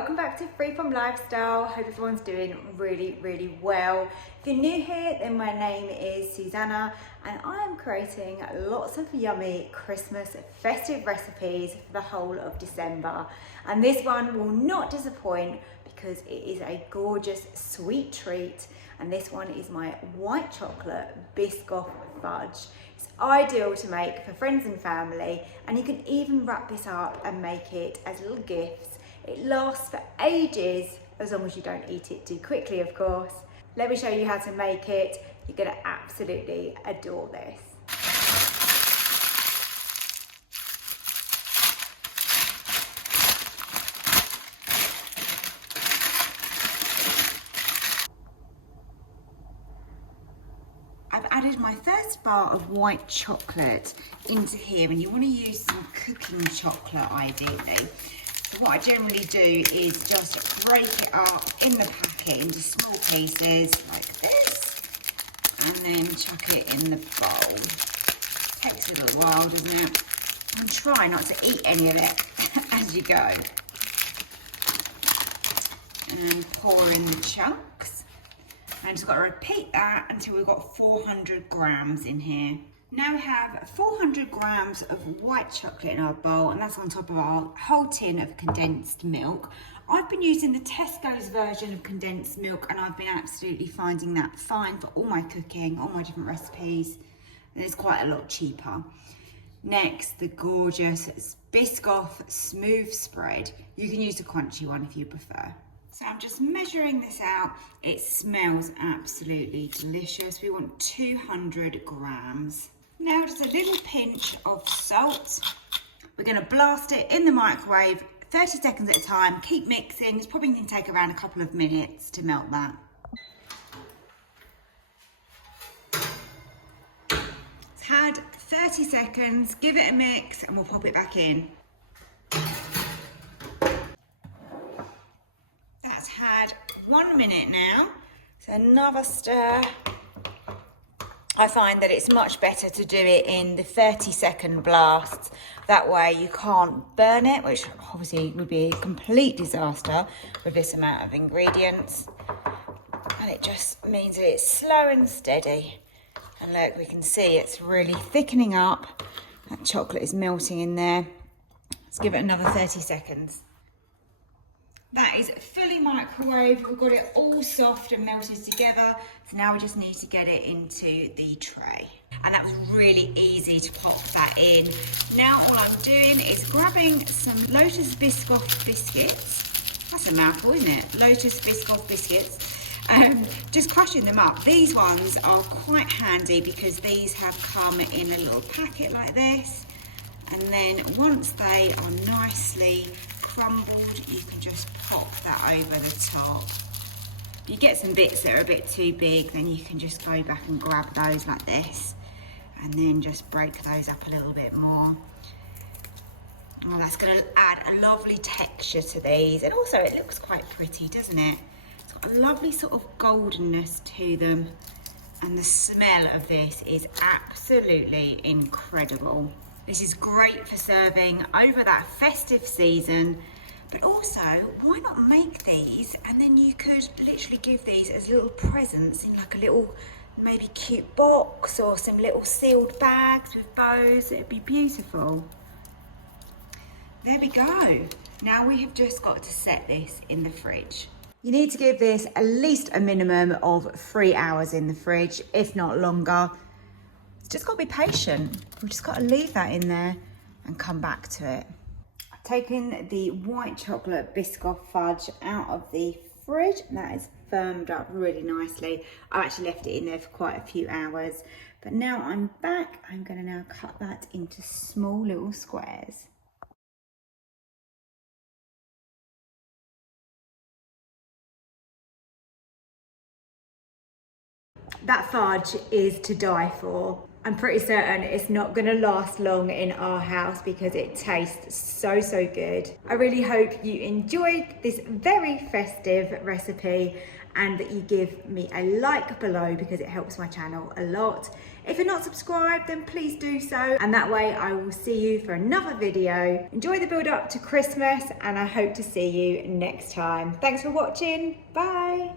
welcome back to Free From Lifestyle. Hope everyone's doing really well. If you're new here, then my name is Susanna and I am creating lots of yummy Christmas festive recipes for the whole of December. And this one will not disappoint because it is a gorgeous sweet treat. And this one is my white chocolate Biscoff fudge. It's ideal to make for friends and family, and you can even wrap this up and make it as little gifts. It lasts for ages, as long as you don't eat it too quickly, of course. Let me show you how to make it. You're gonna absolutely adore this. I've added my first bar of white chocolate into here, and you want to use some cooking chocolate ideally. So what I generally do is just break it up in the packet into small pieces like this, and then chuck it in the bowl. Takes a little while, doesn't it? And try not to eat any of it as you go. And pour in the chunks. And just got to repeat that until we've got 400 grams in here. Now we have 400 grams of white chocolate in our bowl, and that's on top of our whole tin of condensed milk. I've been using the Tesco's version of condensed milk, and I've been absolutely finding that fine for all my cooking, all my different recipes, and it's quite a lot cheaper. Next, the gorgeous Biscoff smooth spread. You can use the crunchy one if you prefer. So I'm just measuring this out. It smells absolutely delicious. We want 200 grams. Now just a little pinch of salt. We're gonna blast it in the microwave, 30 seconds at a time. Keep mixing. It's probably gonna take around a couple of minutes to melt that. It's had 30 seconds. Give it a mix and we'll pop it back in. Had 1 minute now, so another stir. I find that it's much better to do it in the 30-second blasts. That way you can't burn it, which obviously would be a complete disaster with this amount of ingredients. And it just means that it's slow and steady. And look, we can see it's really thickening up. That chocolate is melting in there. Let's give it another 30 seconds. That is fully microwaved. We've got it all soft and melted together. So now we just need to get it into the tray. And that was really easy to pop that in. Now all I'm doing is grabbing some Lotus Biscoff Biscuits. That's a mouthful, isn't it? Lotus Biscoff Biscuits. Just crushing them up. These ones are quite handy because these have come in a little packet like this. And then once they are nicely crumbled, you can just pop that over the top. If you get some bits that are a bit too big, then you can just go back and grab those like this, and then just break those up a little bit more. Oh, that's going to add a lovely texture to these, and also it looks quite pretty, doesn't it? It's got a lovely sort of goldenness to them, and the smell of this is absolutely incredible. This is great for serving over that festive season, but also, why not make these and then you could literally give these as little presents in like a little, maybe cute box or some little sealed bags with bows. It'd be beautiful. There we go. Now we have just got to set this in the fridge. You need to give this at least a minimum of 3 hours in the fridge, if not longer. Just got to be patient. We've just got to leave that in there and come back to it. I've taken the white chocolate Biscoff fudge out of the fridge, and that is firmed up really nicely. I've actually left it in there for quite a few hours, but now I'm back. I'm going to now cut that into small little squares. That fudge is to die for. I'm pretty certain it's not gonna last long in our house because it tastes so, so good. I really hope you enjoyed this very festive recipe and that you give me a like below because it helps my channel a lot. If you're not subscribed, then please do so. And that way I will see you for another video. Enjoy the build up to Christmas and I hope to see you next time. Thanks for watching. Bye.